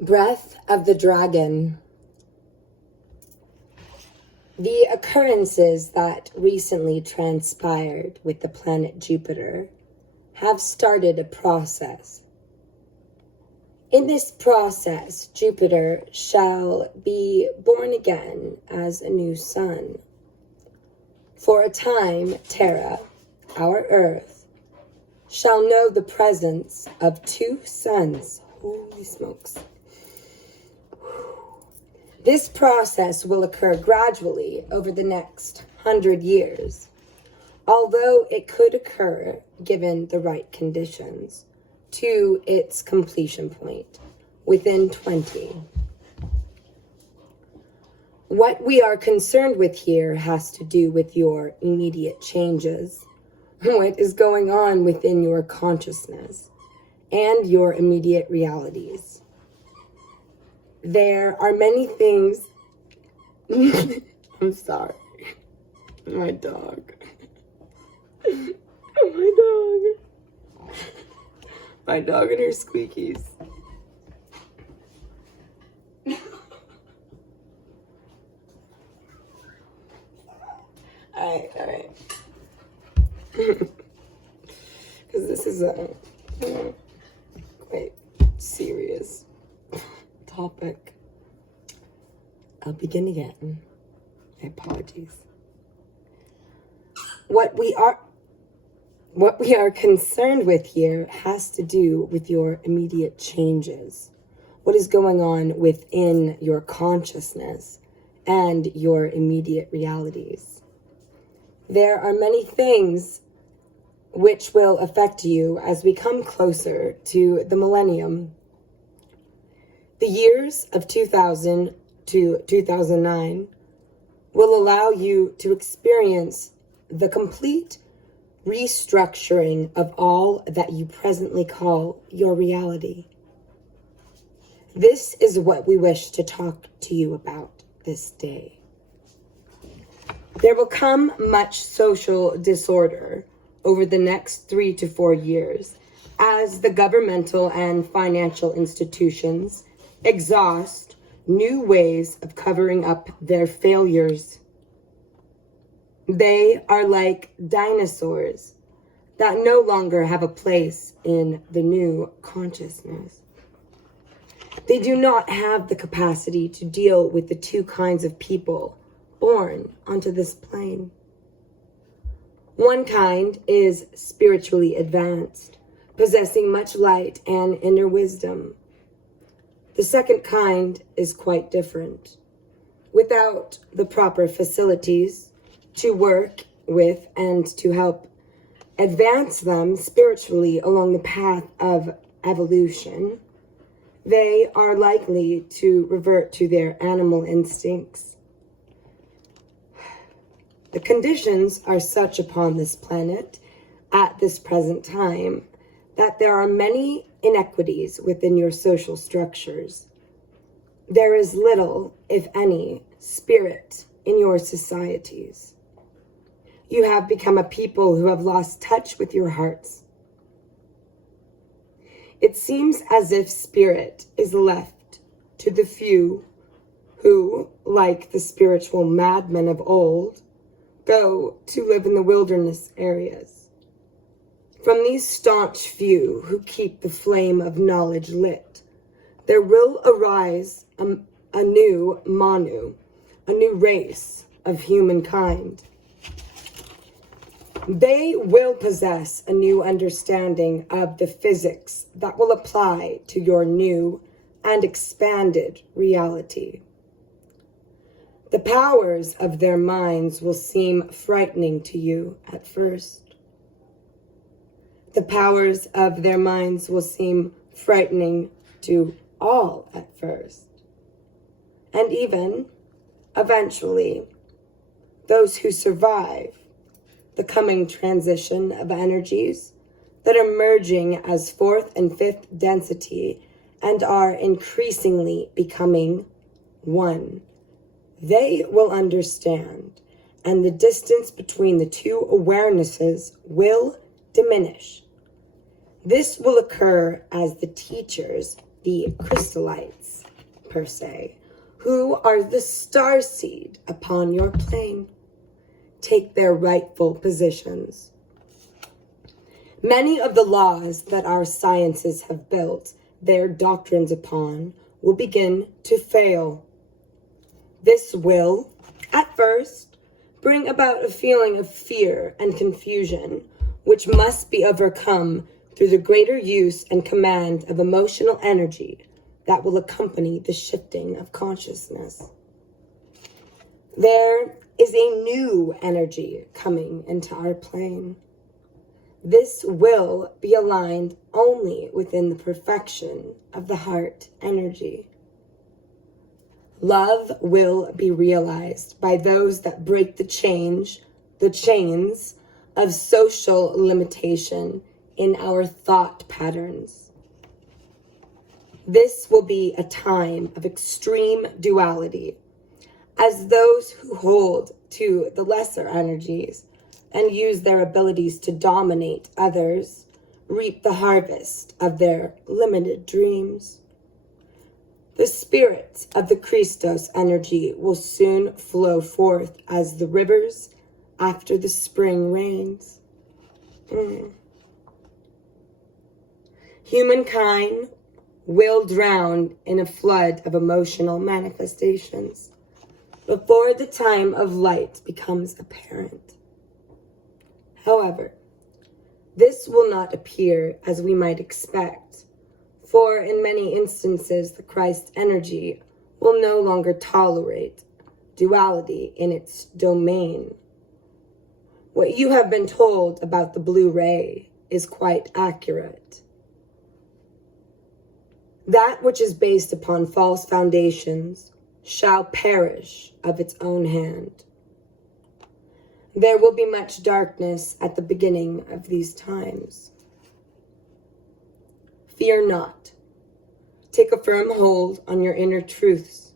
Breath of the Dragon. The occurrences that recently transpired with the planet Jupiter have started a process. In this process, Jupiter shall be born again as a new sun. For a time, Terra, our Earth, shall know the presence of two suns. Holy smokes. This process will occur gradually over the next 100 years, although it could occur, given the right conditions, to its completion point within 20. What we are concerned with here has to do with your immediate changes, what is going on within your consciousness, and your immediate realities. There are many things. I'm sorry. My dog. My dog. My dog and her squeakies. Alright. Because this is a quite serious topic. I'll begin again. My apologies. What we are concerned with here has to do with your immediate changes. What is going on within your consciousness and your immediate realities. There are many things which will affect you as we come closer to the millennium. The years of 2000 to 2009 will allow you to experience the complete restructuring of all that you presently call your reality. This is what we wish to talk to you about this day. There will come much social disorder over the next 3 to 4 years as the governmental and financial institutions exhaust new ways of covering up their failures. They are like dinosaurs that no longer have a place in the new consciousness. They do not have the capacity to deal with the two kinds of people born onto this plane. One kind is spiritually advanced, possessing much light and inner wisdom. The second kind is quite different. Without the proper facilities to work with and to help advance them spiritually along the path of evolution, they are likely to revert to their animal instincts. The conditions are such upon this planet at this present time that there are many inequities within your social structures. There is little, if any, spirit in your societies. You have become a people who have lost touch with your hearts. It seems as if spirit is left to the few who, like the spiritual madmen of old, go to live in the wilderness areas. From these staunch few who keep the flame of knowledge lit, there will arise a new Manu, a new race of humankind. They will possess a new understanding of the physics that will apply to your new and expanded reality. The powers of their minds will seem frightening to you at first. The powers of their minds will seem frightening to all at first. And even, eventually, those who survive the coming transition of energies that are merging as fourth and fifth density and are increasingly becoming one. They will understand, and the distance between the two awarenesses will diminish. This will occur as the teachers the crystallites, per se, who are the starseed upon your plane, take their rightful positions. Many of the laws that our sciences have built their doctrines upon will begin to fail. This will, at first, bring about a feeling of fear and confusion, which must be overcome through the greater use and command of emotional energy that will accompany the shifting of consciousness. There is a new energy coming into our plane. This will be aligned only within the perfection of the heart energy. Love will be realized by those that break the chains of social limitation in our thought patterns. This will be a time of extreme duality, as those who hold to the lesser energies and use their abilities to dominate others reap the harvest of their limited dreams. The spirit of the Christos energy will soon flow forth as the rivers after the spring rains. Humankind will drown in a flood of emotional manifestations before the time of light becomes apparent. However, this will not appear as we might expect, for in many instances the Christ energy will no longer tolerate duality in its domain. What you have been told about the blue ray is quite accurate. That which is based upon false foundations shall perish of its own hand. There will be much darkness at the beginning of these times. Fear not. Take a firm hold on your inner truths.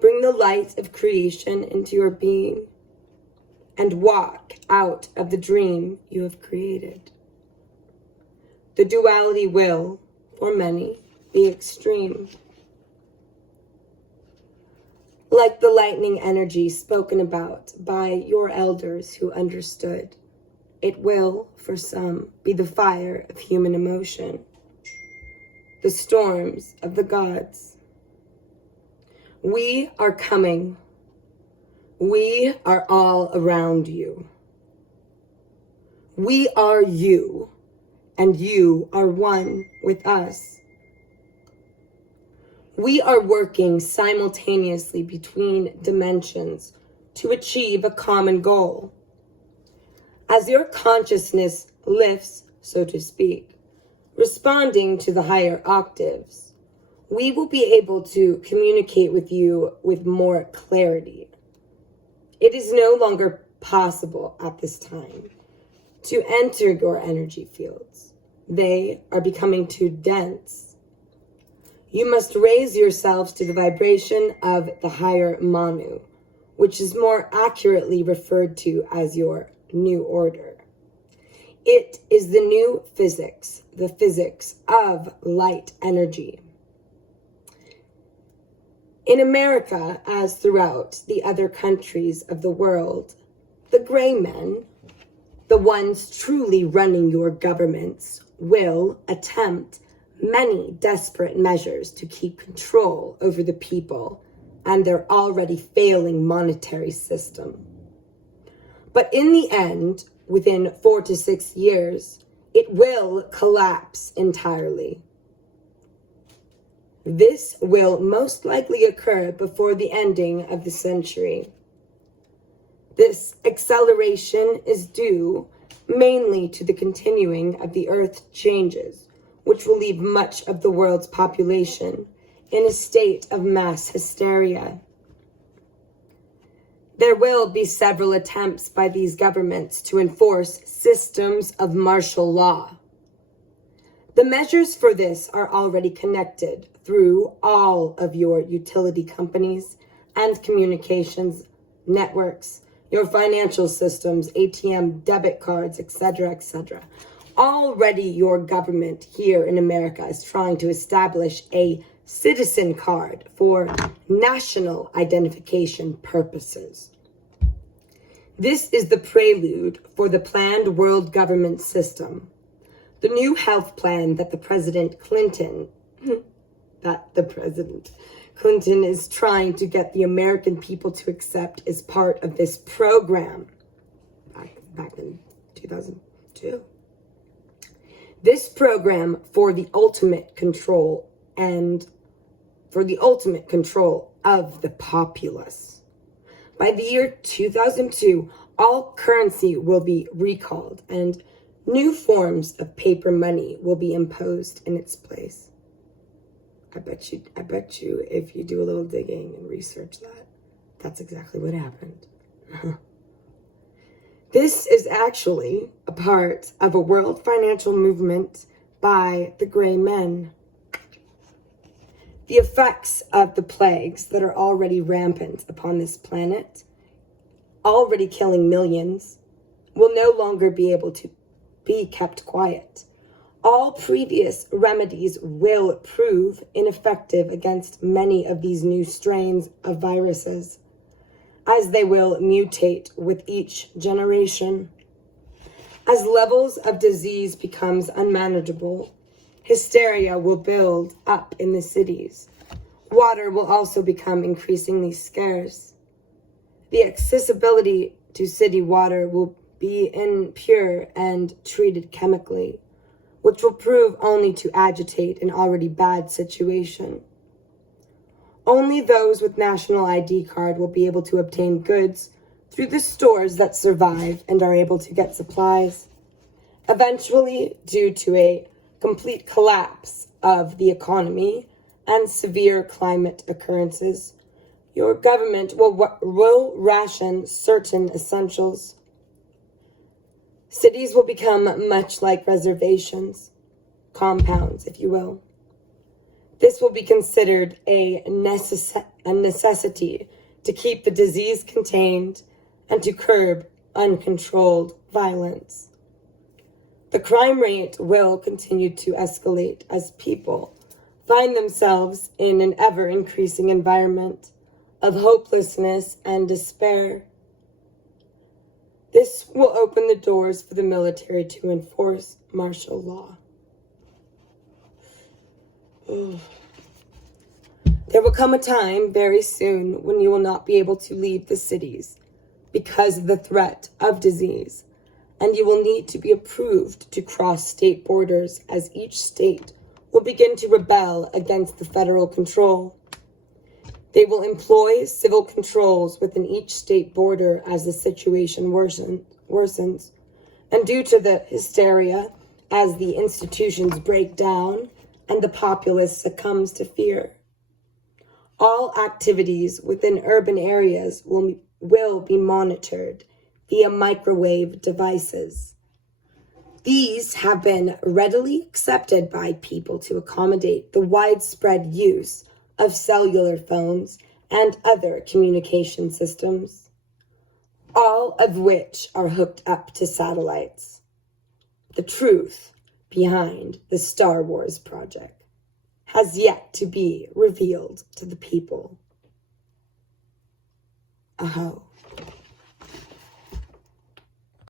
Bring the light of creation into your being and walk out of the dream you have created. The duality will, for many, be extreme. Like the lightning energy spoken about by your elders who understood, it will, for some, be the fire of human emotion, the storms of the gods. We are coming. We are all around you. We are you, and you are one with us. We are working simultaneously between dimensions to achieve a common goal. As your consciousness lifts, so to speak, responding to the higher octaves, we will be able to communicate with you with more clarity. It is no longer possible at this time to enter your energy fields. They are becoming too dense. You must raise yourselves to the vibration of the higher Manu, which is more accurately referred to as your new order. It is the new physics, the physics of light energy. In America, as throughout the other countries of the world, the gray men, the ones truly running your governments, will attempt many desperate measures to keep control over the people and their already failing monetary system. But in the end, within 4 to 6 years, it will collapse entirely. This will most likely occur before the ending of the century. This acceleration is due mainly to the continuing of the Earth changes, which will leave much of the world's population in a state of mass hysteria. There will be several attempts by these governments to enforce systems of martial law. The measures for this are already connected through all of your utility companies and communications networks, your financial systems, ATM, debit cards, etc., etc. Already your government here in America is trying to establish a citizen card for national identification purposes. This is the prelude for the planned world government system, the new health plan that President Clinton is trying to get the American people to accept as part of this program back in 2002. This program for the ultimate control of the populace. By the year 2002, all currency will be recalled and new forms of paper money will be imposed in its place. I bet you if you do a little digging and research that, that's exactly what happened. This is actually a part of a world financial movement by the gray men. The effects of the plagues that are already rampant upon this planet, already killing millions, will no longer be able to be kept quiet. All previous remedies will prove ineffective against many of these new strains of viruses, as they will mutate with each generation. As levels of disease becomes unmanageable, hysteria will build up in the cities. Water will also become increasingly scarce. The accessibility to city water will be impure and treated chemically, which will prove only to agitate an already bad situation. Only those with national ID card will be able to obtain goods through the stores that survive and are able to get supplies. Eventually, due to a complete collapse of the economy and severe climate occurrences, your government will ration certain essentials. Cities will become much like reservations, compounds, if you will. This will be considered a necessity to keep the disease contained and to curb uncontrolled violence. The crime rate will continue to escalate as people find themselves in an ever-increasing environment of hopelessness and despair. This will open the doors for the military to enforce martial law. There will come a time very soon when you will not be able to leave the cities because of the threat of disease, and you will need to be approved to cross state borders as each state will begin to rebel against the federal control. They will employ civil controls within each state border as the situation worsens, and due to the hysteria, as the institutions break down and the populace succumbs to fear. All activities within urban areas will be monitored via microwave devices. These have been readily accepted by people to accommodate the widespread use of cellular phones and other communication systems, all of which are hooked up to satellites. The truth behind the Star Wars project has yet to be revealed to the people. Aho.